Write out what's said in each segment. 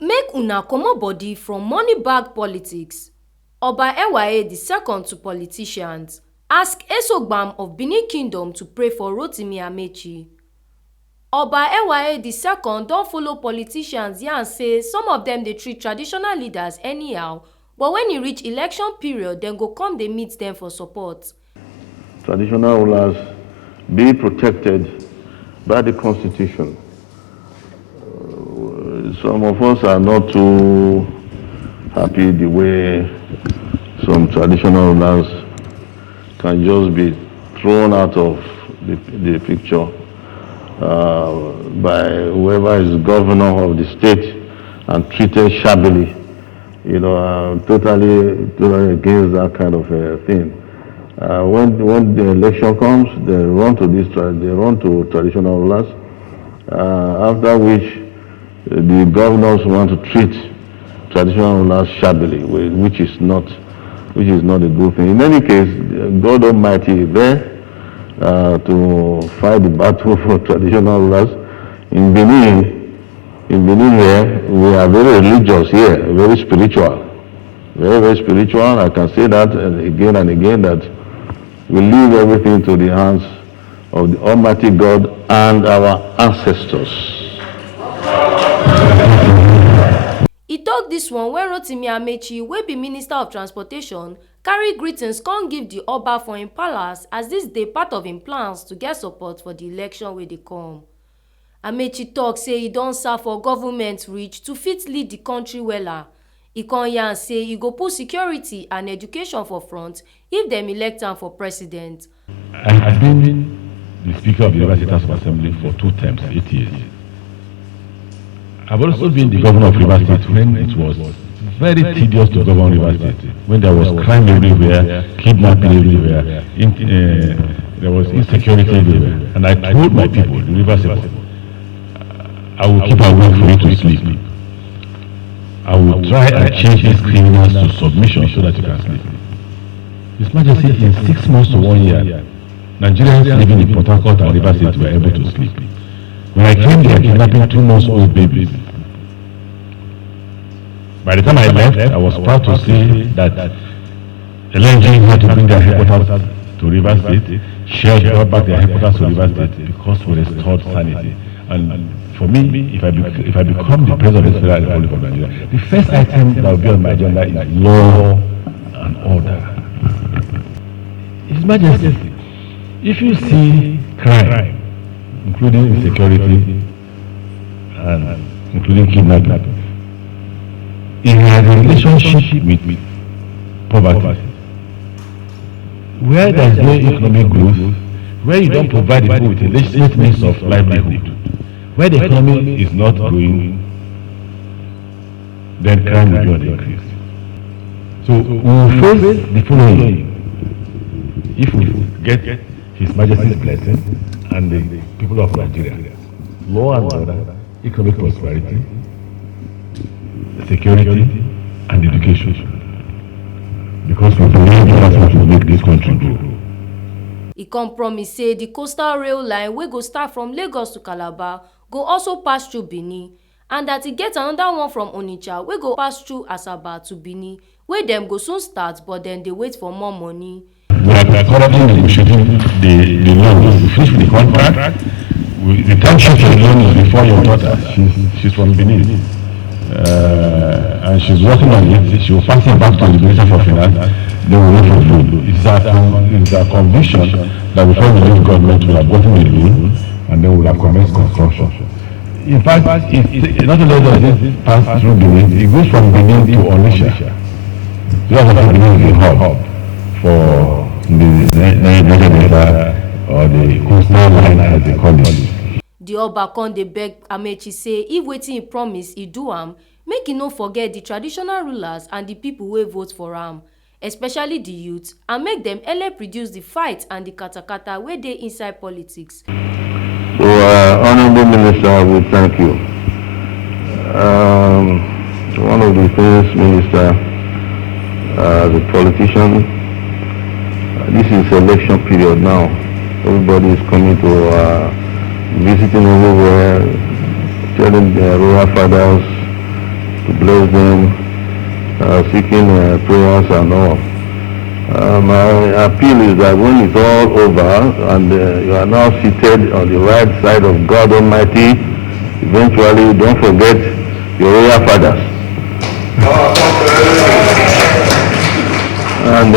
Make una comot body from money bag politics. Oba Ewuare II to politicians ask Esogban of Benin Kingdom to pray for Rotimi Amaechi. Oba Ewuare II don follow politicians yarn say some of them dey treat traditional leaders anyhow, but when e reach election period dem go come dey meet them for support. Traditional rulers be protected by the Constitution. Some of us are not too happy the way some traditional rulers can just be thrown out of the picture by whoever is governor of the state and treated shabbily. You know, totally against that kind of thing. When the election comes, they run to traditional rulers. After which the governors want to treat traditional rulers shabbily, which is not a good thing. In any case, God Almighty is there to fight the battle for traditional rulers. In Benin here, we are very religious here, very spiritual. Very spiritual. I can say that again and again, that we leave everything to the hands of the Almighty God and our ancestors. E tok dis one when Rotimi Amaechi, wey be Minister of Transportation, carry greetings come give the Oba for im palace as dis dey part of im plans to get support for the election wey dey come. Amaechi tok say e don serve for government reach to fit lead the country wella. E come yarn say e go put security and education for front if dem elect am for president. I have been the Speaker of the Rivers State House of Assembly for 2 terms, 8 years. I've also been the governor of Rivers State when it was very tedious to govern Rivers State, when there was crime everywhere, kidnapping everywhere, there was insecurity everywhere. And I told my people, the Rivers State, I will keep awake for you to sleep. I will try and change these criminals to submission so that you can sleep. His Majesty, in 6 months to 1 year, Nigerians living in Port Harcourt and Rivers State were able to sleep. When I came, they were kidnapping 2-month-old babies. By the time I left, I was proud to say that LNG had to bring their headquarters to Rivers State, Shell brought back their headquarters to Rivers State because we restored sanity. And for me, if I become the president of the Federal Republic of Nigeria, the first item that will be on my agenda is law and order. His Majesty, if you see crime, including insecurity and including kidnapping, it has a relationship with poverty. Where there is no economic growth, where you don't provide the people with a legitimate means of livelihood, where the economy is not growing, then crime will be on the increase. So we will face the following. If we get His Majesty's blessing and the people of Nigeria, law and order, economic prosperity, security, and education. Because we believe that's what will make this country grow. E come promise say the coastal rail line wey go start from Lagos to Calabar go also pass through Benin, and that e get another one from Onitsha wey go pass through Asaba to Benin, wey dem go soon start, but dem dey wait for more money. We are currently negotiating the loan. We finish the contract. The time sheet for the loan is before your daughter. She's from Benin. And she's working on it. She will pass it back to the Minister for Finance. They will wait for the loan. It's a conviction that before the new government will have gotten the loan and then will have commenced construction. In fact, not only does it pass through Benin, it goes from Benin to Onitsha. So that's why Benin is a hub for the Niger Delta or the coastal line as they call it. The Oba come dey beg Amaechi say if wetin he promise he do am, make he no forget the traditional rulers and the people wey vote for am, especially the youth, and make them help reduce the fight and the katakata wey dey inside politics. So, Honorable Minister, we thank you. One of the things, Minister, the politician, this is election period now. Everybody is coming to visiting everywhere, telling their rural fathers to bless them, seeking prayers and all. My appeal is that when it's all over and you are now seated on the right side of God Almighty, eventually don't forget your royal fathers. And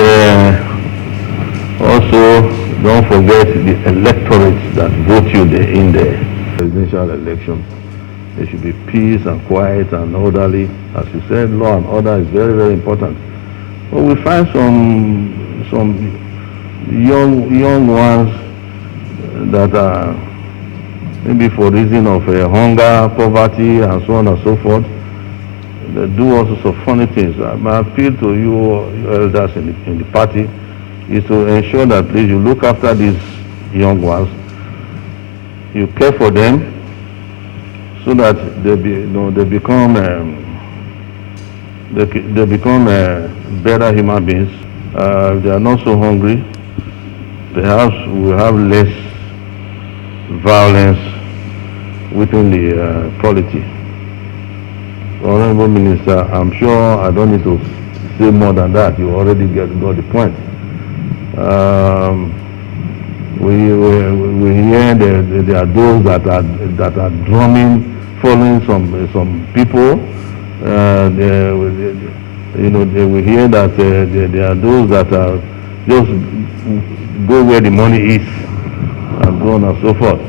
also don't forget the electorate that vote you in the presidential election. There should be peace and quiet and orderly. As you said, law and order is very, very important. But we find some young ones that are maybe for reason of hunger, poverty, and so on and so forth. They do all sorts of funny things. My appeal to you elders in the party is to ensure that please you look after these young ones, you care for them, so that they become better human beings. They are not so hungry. Perhaps we have less violence within the polity. Honorable Minister, I'm sure I don't need to say more than that. You already got the point. We hear there are those that are drumming, following some people. We hear that there are those that are just go where the money is, and so on and so forth.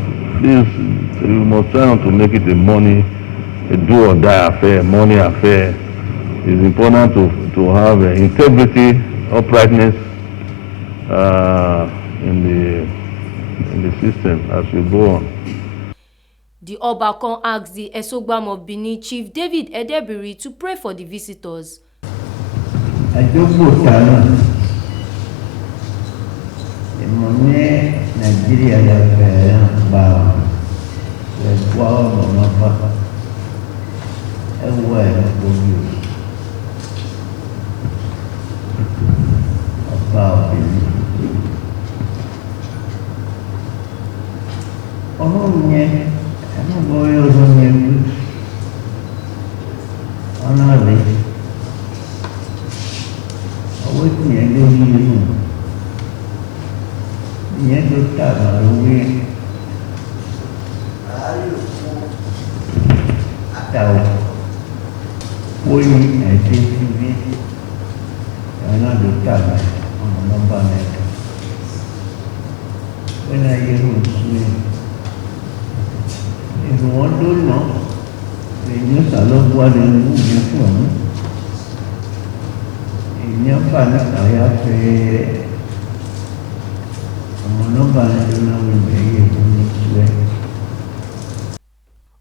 This we must try to make it a do or die affair, money affair. It's important to have integrity, uprightness in the system as we go on. The Obakon asked the Esogban of Benin Chief David Edebiri to pray for the visitors. Ewuare Bodi about Onye boy Onye Onale awaiting a new Yendo Tana away Atao Boy, I think another time on the number. When I hear him swing, if you want to know, then you shall love what you move from. In your father, I have a number, I don't know when they hear him.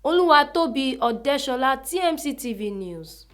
Oluwatobi Odeshola, TMC TV News.